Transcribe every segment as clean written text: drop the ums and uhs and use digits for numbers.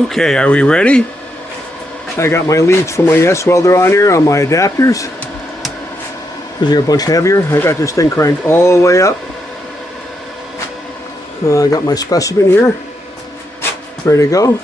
Okay, are we ready? I got my leads for my welder on here on my adapters. Because they're a bunch heavier. I got this thing cranked all the way up. I got my specimen here, ready to go.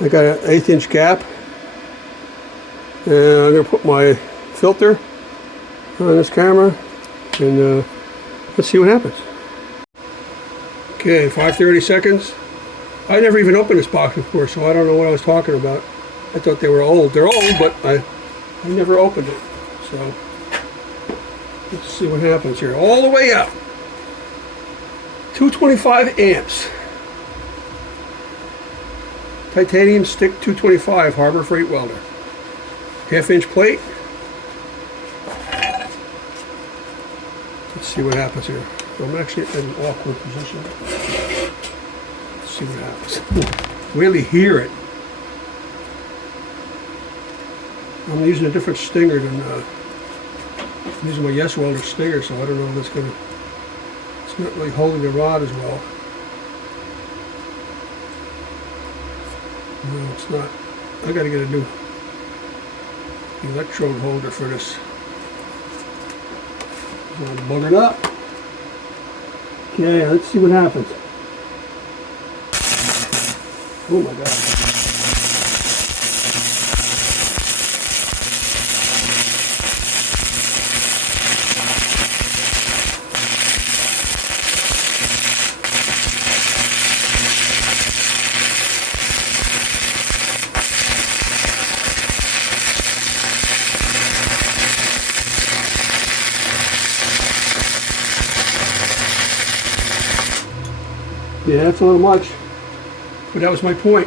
I got an 1/8 inch gap. And I'm going to put my filter on this camera and let's see what happens. Okay, 5:30 seconds. I never even opened this box before, so I don't know what I was talking about. I thought they were old. They're old, but I never opened it. So let's see what happens here. All the way up. 225 amps. Titanium stick 225 Harbor Freight welder. 1/2 inch plate. Let's see what happens here. I'm actually in an awkward position. Let's see what happens. Really hear it. I'm using a different stinger than I'm using my welder stinger, so I don't know if it's gonna. It's not really holding the rod as well. No, it's not. I gotta get a new electrode holder for this. I'm buggered up. Okay, let's see what happens. Oh my God. Yeah, that's a little much, but that was my point.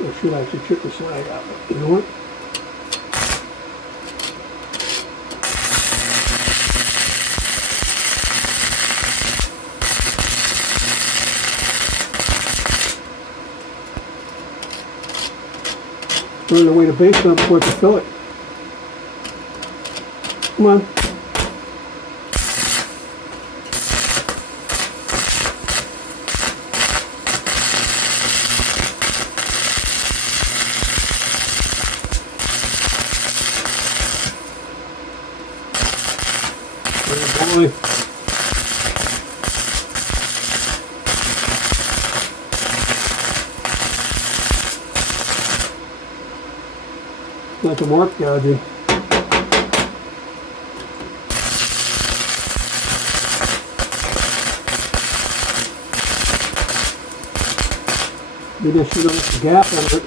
I should actually chip the slag out, but you know what? Burn away the base up before I fill it. Come on. Oh boy. Not the mark gouging. Maybe I should have left the gap on it.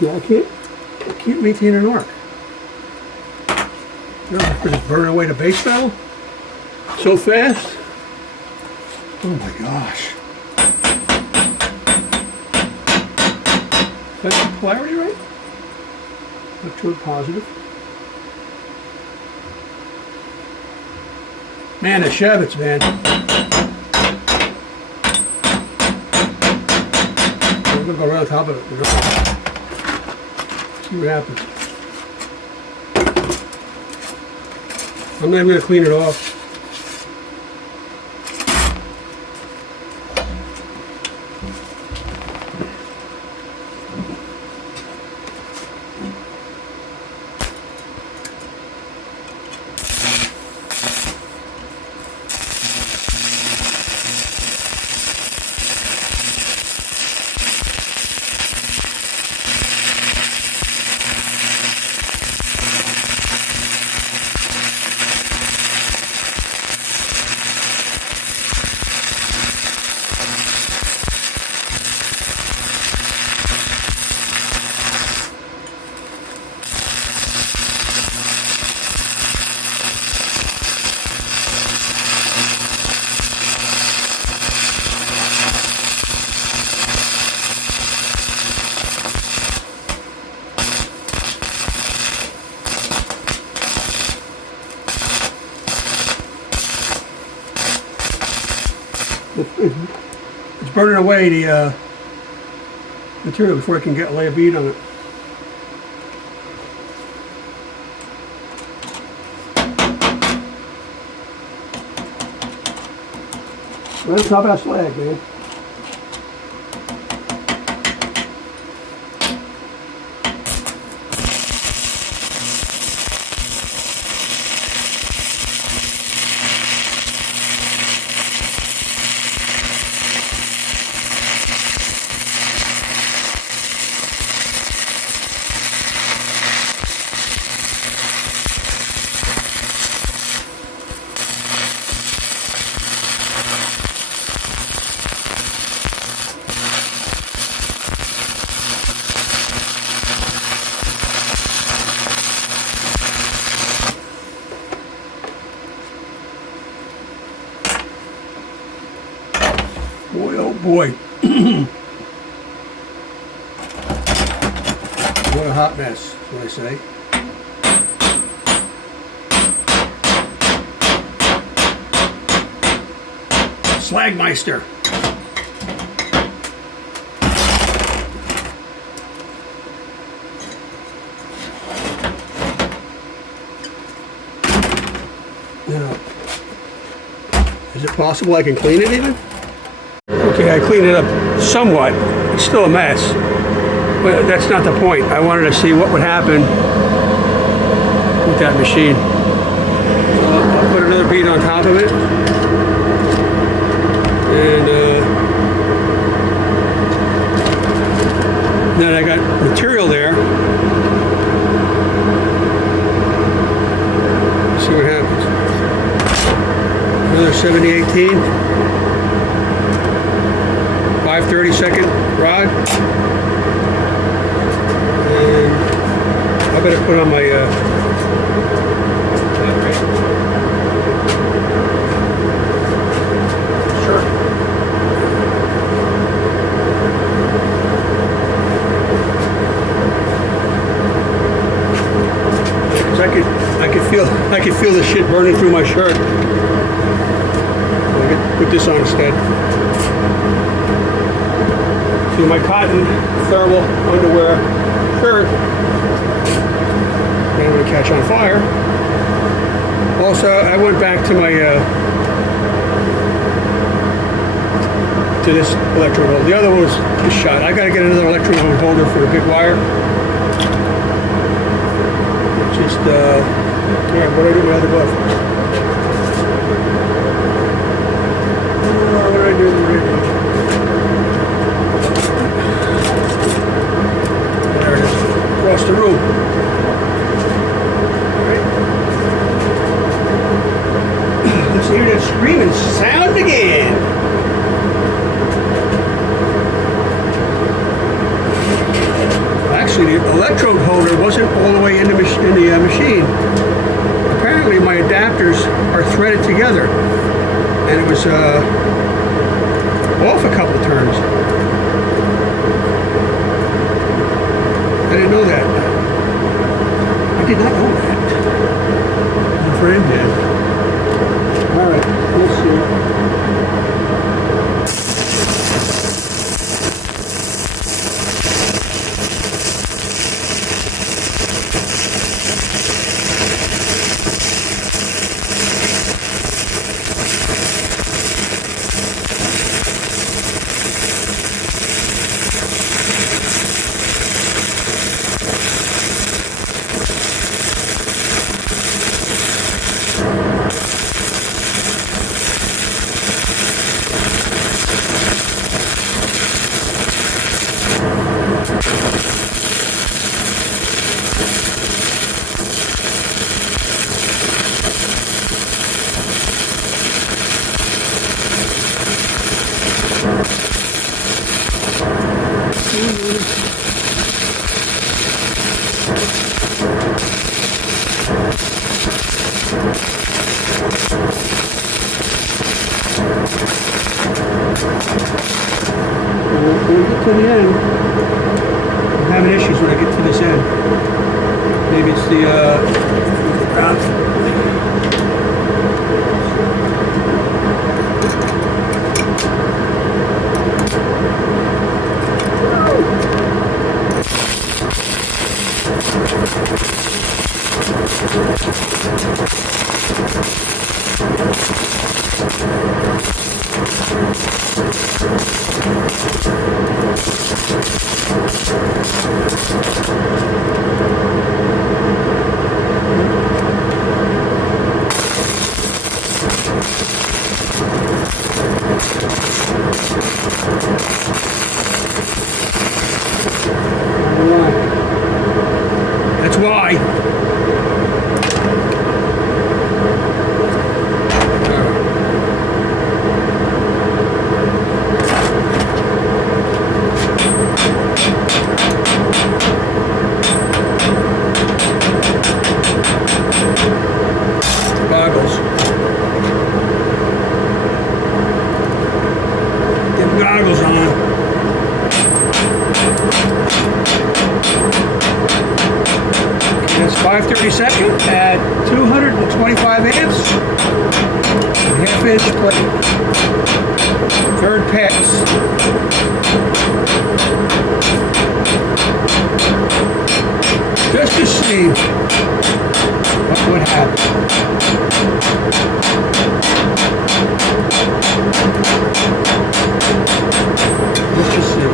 Yeah, I can't maintain an arc. No, I just burn away the base metal so fast. Oh my gosh. That's the polarity right? Electrode positive. Man, the Chevets, man. I'm gonna go around top of it. See what happens. I'm not even going to clean it off. it's burning away the material before I can lay a bead on it. Well, it's not about slag, man. Boy, oh boy. What a hot mess, that's what I say. Slagmeister. Now, is it possible I can clean it even? Okay, I cleaned it up somewhat. It's still a mess, but that's not the point. I wanted to see what would happen with that machine. So I'll put another bead on top of it, and then I got material there. Let's see what happens. Another 7018. 5/32 rod, and I better put on my sure. Because I could feel the shit burning through my shirt. I could put this on instead. To my cotton thermal underwear shirt, and I'm going to catch on fire. Also, I went back to my to this electrode holder. The other one was shot. I got to get another electrode holder for a big wire. Just yeah, what do I do with my other glove? What do I do? Across the room. Right. Let's hear that screaming sound again. Actually, the electrode holder wasn't all the way in the machine. Apparently, my adapters are threaded together, and it was off a couple of turns. I didn't know that. I did not know that. My friend did. All right, let's see. When we get to the end, I'm having issues when I get to this end. Maybe it's the That's why. Goggles. Get goggles on. It's 532nd at 225 amps. Half-inch plate. Third pass. Just to see what would happen. Just to see.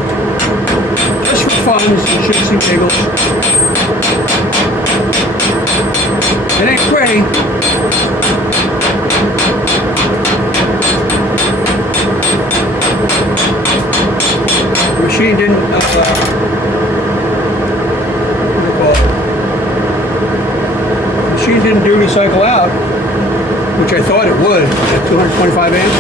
Just for fun, some shits and giggles. It ain't pretty. The machine didn't, what do you call it? The machine didn't duty cycle out, which I thought it would at 225 amps.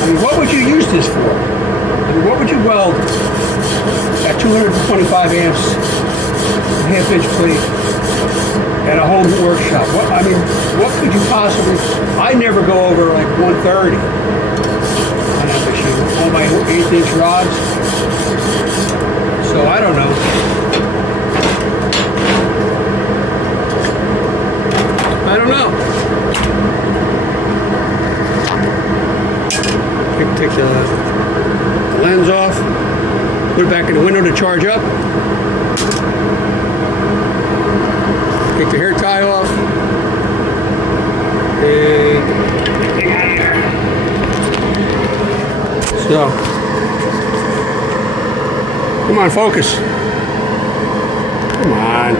I mean, what would you use this for? I mean, what would you weld at 225 amps, half-inch plate, at a home workshop? What, I mean, what could you possibly... I never go over like 130 on that machine. All my 8-inch rods. So I don't know. I don't know. Take the lens off. Put it back in the window to charge up. Take the hair tie off. And get out of here. So, come on, focus. Come on.